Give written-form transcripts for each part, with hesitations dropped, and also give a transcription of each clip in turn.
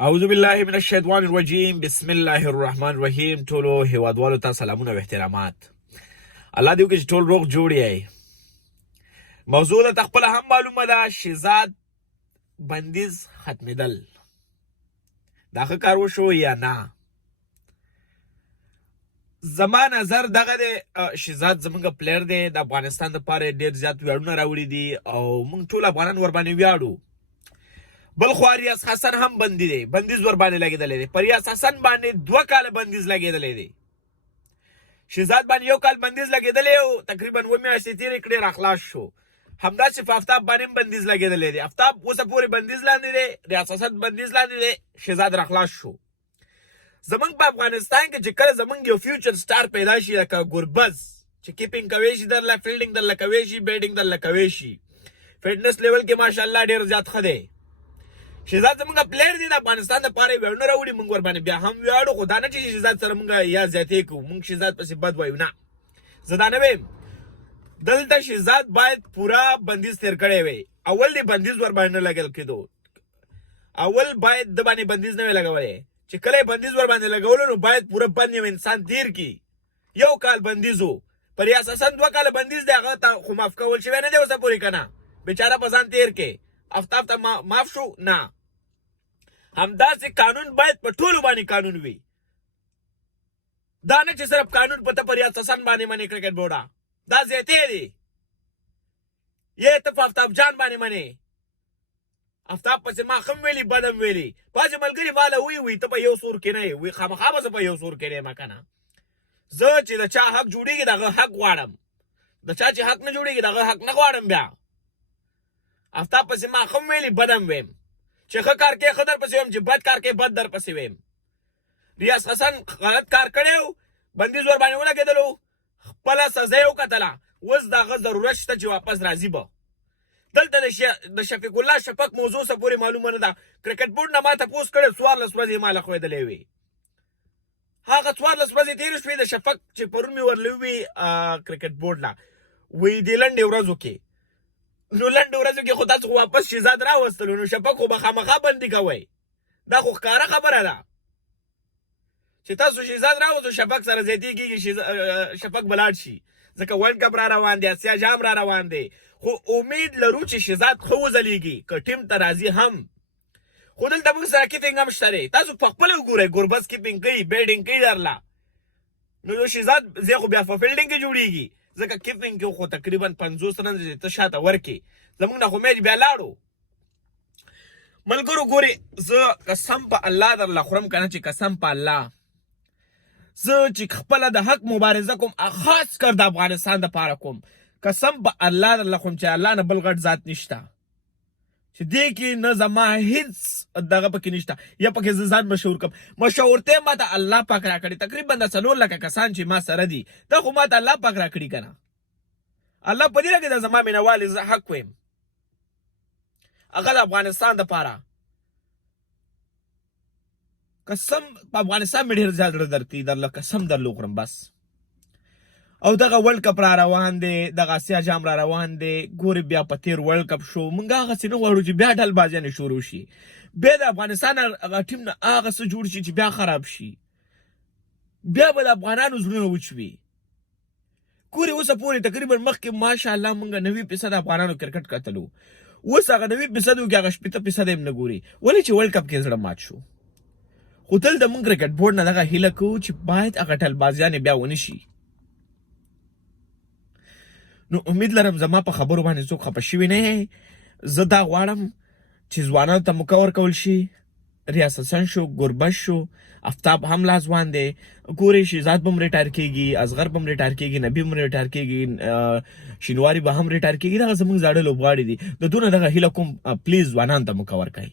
اعوذ بالله من الشیطان الرجیم بسم الله الرحمن الرحیم. ټولو هیوادوالو ته سلامونه او احترامات. الله دې وکړي چې ټول روغ جوړ یې. موضوع ته خپل هم معلومه ده، شهزاد بندیز ختمېدل دا ښه کار وشو یا نه؟ زما نظر دغه دی، شهزاد زمونږ پلیر دی، د افغانستان دپاره ډېر زیات ویاړونه راوړي دي او موږ ټول افغانان ورباندې ویاړو. بل خوا ریاض حسن هم بندي دی، بندیز ور باندې لګېدلی دی. په ریاض حسن باندې 2 کاله بندیز لګېدلی دی. شهزاد باندې 1 کال بندیز لګېدلی او تقریبا 2 میاشتې تېرې کړې را خلاص شو. همداسې په آفتاب باندې هم بندیز لګېدلی دی. آفتاب اوسه پورې بندیز لاندې دی، ریاض حسن بندیز لاندې دی، شهزاد را خلاص شو. زمونږ په افغانستان کې چې کله زمونږ یو فیوچر سټار پیدا شي لکه ګربز چې کیپینګ کوی شي درله، فیلډینګ درله کوی شي، بیټینګ درله کوی شي، فټنس لیول کې ماشاءالله ډېر زیات ښه دی. شهزاد زمونږ پلیر دی، د افغانستان دپاره یې ویاړونه راوړي. موږ ورباندې بیا هم ویاړو، خو دا نه چې شهزاد سره موږ یا زیاتې کوو، موږ شهزاد پسې بد وایو، نه، زه دا نه وایم. دلته شهزاد باید پوره بندیز تیر کړی وی. اول دی بندیز ورباندې نه لګل کېدو، اول باید د باندې بندیز نه وی لګولی. چې کله بندیز ورباندې لګولو نو باید پوره بند یو انسان تیر کی. 1 کال بندیز و، په ریاض حسن 2 کاله بندیز دی، هغه ته خو معاف کول شوی نه دی اوسه پورې که نه؟ بېچاره په ځان تیر کې آفتاب ته معاف شو، نه. همداسې قانون باید په ټولو باندې قانون وي، دا نه چې صرف قانون په ته په ریاض حسن باندې منې کرکټ بورډه، دا زیاتې دی. یې ته په آفتاب جان باندې منې، آفتاب پسې ما ښه ویلي بدم ویلي. بعضې ملګري ماله وی ته په یو سور کې نه یې، وی خامخا به زه په یو سور کې نه یم که نه. زه چې د چا حق جوړېږي د هغه حق غواړم، د چا چې حق نه جوړېږي د هغه حق نه غواړم. بیا آفتاب پسې ما ښه ویلي بدم ویم، چې ښه کار کې ښه در پسې ویم، چې بد کار کې بد در پسې ویم. ریاض حسن غلط کار کړی و، بندیز ور باندې ولګېدلو، خپله سزا یې وکتله، اوس د هغه ضرورت شته چې واپس راځي به. دلته د شفیق الله شفق موضوع څه پورې معلومه نه ده. کرکټ بورډ نه ما تپوس کړی 14 ورځې یې ماله ښویدلی وي. هغه 14 ورځې تېرې شوې د شفق چې پرون مې ورله ووي کرکټ بورډ له، وایي دې لنډې ورځو کې، نو لنډو ورځو کې خو تاسو خو واپس شهزاد راوستلو، نو شفق خو به خامخا بندي کوئ. دا خو ښکاره خبره ده چې تاسو شهزاد راوستو، شفق سره زیاتې کېږي، شفق به لاړ شي، ځکه ورلډ کپ را روان دی، اسیا جام را روان دی. خو امید لرو چې شهزاد ښه وځلیږي که ټیم ته راځي هم. خو دلته موږ سره کیپینګ هم شته دی، تاسو په خپله وګورئ، ګربز کیپینګ کوي، بیټینګ کوي درله، نو شهزاد ځای خو بیا په فیلډینګ کې جوړېږي، ځکه کیپینګ کې خو تقریبا 50 رن ته شاته ورکې. زمونږ نه خو میچ بیا لاړو. ملګرو ګورې، زه قسم په الله درله خورم که نه، چې قسم په الله زه چې خپله د حق مبارزه کوم، خاص کر د افغانستان دپاره کوم، قسم په الله درله خورم چې الله نه بل غټ ذات نشته، چې دې کې نه زما هیڅ دغه پکې نشته، یا پکې زه ځان مشهور کړم. مشهورتیا ما ته الله پاک راکړې، تقریبا د 4 لکه کسان چې ما سره دي دا خو ما ته الله پاک راکړي که نه. الله په دې لکه د زما مینهوال زه حق ویم، هغه د افغانستان دپاره قسم په افغانستان مې ډېر زیات زړه درد کوي، درله قسم درله وخورم بس. او دغه ورلډ کپ را روان دی، دغه اسیا جام را روان دی. ګورې بیا په تېر ورلډ کپ شو، موږ هغسې نه غواړو چې بیا ډل بازیانې شروع شي، بیا د افغانستان هغه ټیم نه هغه څه جوړ شي چې بیا خراب شي، بیا به د افغانانو زړونه وچوي. ګورې اوسه پورې تقریبا مخکې ماشاءالله موږ 90% افغانانو کرکټ کتلو، اوس هغه 90% وکړي، هغه 80% هم نه ګوري. ولې چې ورلډ کپ کې زړه مات شو. خو دلته موږ کرکټ بورډ نه دغه هیله کوو چې باید هغه ټلبازیانې بیا ونه شي. نو امید لرم زما په خبرو باندې څوک خفه شوي نه. زه دا غواړم چې ځوانانو ته موقع ورکول شي. ریاض حسن شو، ګربز شو، آفتاب هم لا ځوان دی. ګورې شهزاد به هم ریټایر کېږي، اصغر به هم ریټایر کېږي، نبي هم ریټایر کېږي، شینواري به هم ریټایر کېږي. دغه زموږ زاړه لوبغاړي دي. د دونه دغه هیله کوم پلیز ځوانانو ته موقع ورکوئ.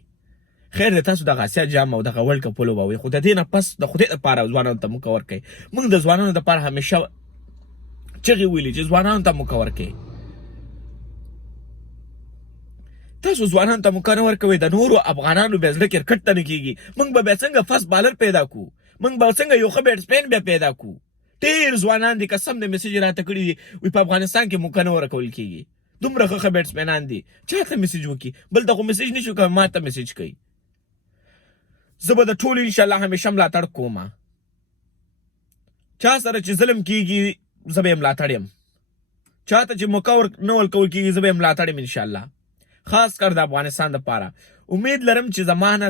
خیر دی تاسو دغه اسیا جام او دغه ورلډ کپ ولوبوئ، خو د دې نه پس د خدای دپاره ځوانانو ته موقع ورکوئ. موږ د ځوانانو دپاره همیشه چغې ویلي چې ځوانانو ته موقع ورکوئ. تاسو ځوانانو ته موقع نه ورکوئ، د نورو افغانانو بیا زړه کرکټ ته نه کېږي. موږ به بیا څنګه فاست بالر پیدا کړو، موږ به څنګه یو ښه بیټسمین بیا پیدا کړو. ډېر ځوانان دي قسم د میسج راته کړي دي، وایي په افغانستان کې موقع نه ورکول کېږي. دومره ښه بیټسمینان دي، چاته میسج وکړي، بل ته خو میسج نشو کولی، ما ته میسج کوي. زه به د ټولو انشاءالله همیشه ملاتړ کوم. چا سره چې ظلم کیږي زه به یې ملاتړ یم، چاته چې موقع نه ورکول کیږي زه به یې ملاتړ یم انشاءالله، خاص کر د افغانستان دپاره. امید لرم چې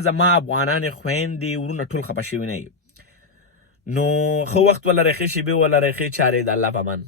زما افغانان خویندې ورونه ټول خفه شوي نه وي. نو ښه وخت ولرئ، ښې شېبې ولرئ، ښې چارې د الله په امان.